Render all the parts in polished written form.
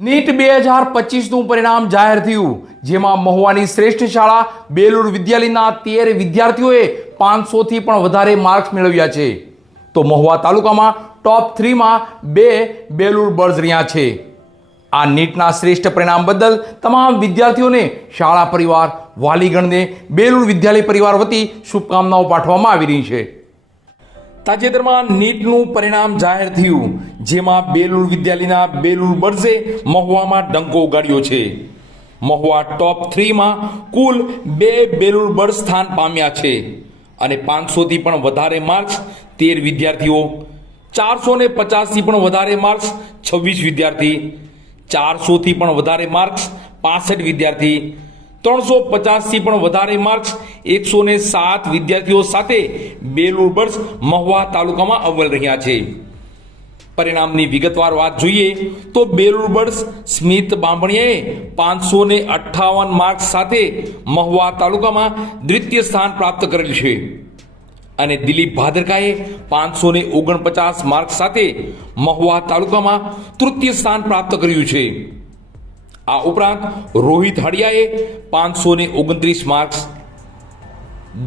NEET 2025નું પરિણામ જાહેર થયું, જેમાં મહુવાની શ્રેષ્ઠ શાળા બેલુર વિદ્યાલયના 13 વિદ્યાર્થીઓએ 500થી પણ વધારે માર્ક્સ મેળવ્યા છે. તો મહુવા તાલુકામાં ટોપ 3માં 2 બેલુર બર્ડ્સ રહ્યા છે. આ નીટના શ્રેષ્ઠ પરિણામ બદલ તમામ વિદ્યાર્થીઓને શાળા પરિવાર, વાલીગણને બેલુર વિદ્યાલય પરિવાર વતી શુભકામનાઓ પાઠવવામાં આવી રહી છે. તાજેતરમાં નીટનું પરિણામ જાહેર થયું, જેમાં બેલુર વિદ્યાલયના બેલુર બર્ડ્સે મહુવામાં ડંકો ઉગાડ્યો છે. મહુવા ટોપ 3માં કુલ 2 બેલુર બર્ડ સ્થાન પામ્યા છે અને 500થી પણ વધારે માર્ક્સ 13 વિદ્યાર્થીઓ, 450થી પણ વધારે માર્ક્સ 26 વિદ્યાર્થી, 400થી પણ વધારે માર્ક્સ 65 વિદ્યાર્થી, 350થી પણ વધારે માર્ક્સ 107 વિદ્યાર્થીઓ સાથે બેલુર બર્ડ્સ મહુવા તાલુકામાં અવ્વલ રહ્યા છે. પરિણામની વિગતવાર વાત જોઈએ તો બેલુર બર્ડ્સ સ્મિત બાંભણિયાએ 558 માર્ક્સ સાથે મહુવા તાલુકામાં દ્વિતીય સ્થાન પ્રાપ્ત કરેલ છે અને દિલીપ ભાદરકાએ 549 માર્ક્સ સાથે મહુવા તાલુકામાં તૃતીય સ્થાન પ્રાપ્ત કર્યું છે. આ ઉપરાંત રોહિત હડિયાએ 529 માર્ક્સ,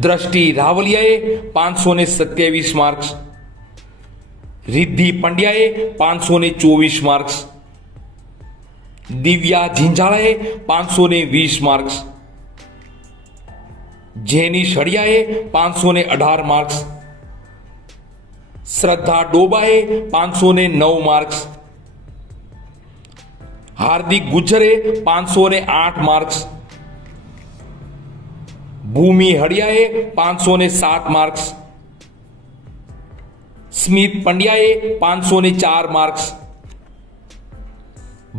દ્રષ્ટિ રાવલિયાએ 527 માર્ક્સ, રિદ્ધિ પંડ્યાએ 524 marks, Divya ઝીંઝાળાએ 520 marks, Jenish હડિયાએ 518 marks, શ્રદ્ધા ડોબાએ 509 માર્ક્સ, હાર્દિક ગુજ્જરે 508 માર્ક્સ, ભૂમિ હડિયાએ 507 માર્ક્સ, સ્મિત પંડ્યાએ 504 માર્ક્સ,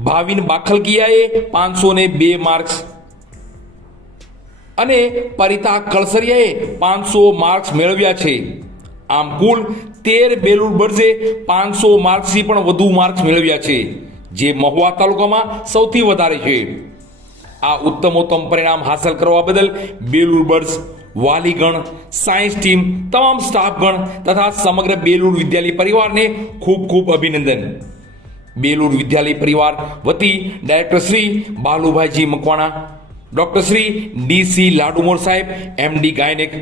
ભાવિન બાખલકિયાએ 502 માર્ક્સ અને પરિતા કળસરિયાએ 500 માર્ક્સ મેળવ્યા છે. આમ કુલ 13 બેલુર બર્ડ્સે 500 માર્ક્સથી પણ વધુ માર્ક્સ મેળવ્યા છે, જે મહુવા તાલુકામાં સૌથી વધારે છે. આ ઉત્તમોત્તમ પરિણામ હાંસલ કરવા બદલ બેલુર બર્ડ્સ, વાલીગણ, સાયન્સ ટીમ, તમામ સ્ટાફગણ તથા સમગ્ર બેલુર વિદ્યાલય પરિવારને ખૂબ ખૂબ અભિનંદન. બેલુર વિદ્યાલય પરિવાર વતી ડાયરેક્ટર શ્રી બાલુભાઈજી મકવાણા, ડોક્ટર શ્રી ડી.સી. લાડુમોર સાહેબ એમડી ગાયનેક,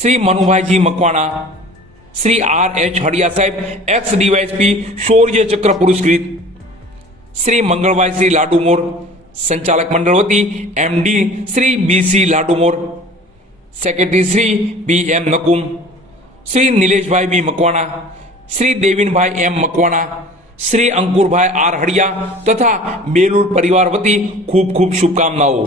શ્રી મનુભાઈજી મકવાણા, શ્રી આર.એચ. હડિયા સાહેબ એક્સ ડીવાયએસપી શૌર્ય ચક્ર પુરસ્કૃત, શ્રી મંગળભાઈ શ્રી લાડુમોર, સંચાલક મંડળ વતી એમડી શ્રી બી.સી. લાડુમોર, સેક્રેટરી શ્રી પી.એમ. નકુમ, શ્રી નિલેશભાઈ બી મકવાણા, શ્રી દેવિનભાઈ એમ મકવાણા, શ્રી અંકુરભાઈ આર હડિયા તથા બેલુર પરિવાર વતી ખૂબ ખૂબ શુભકામનાઓ.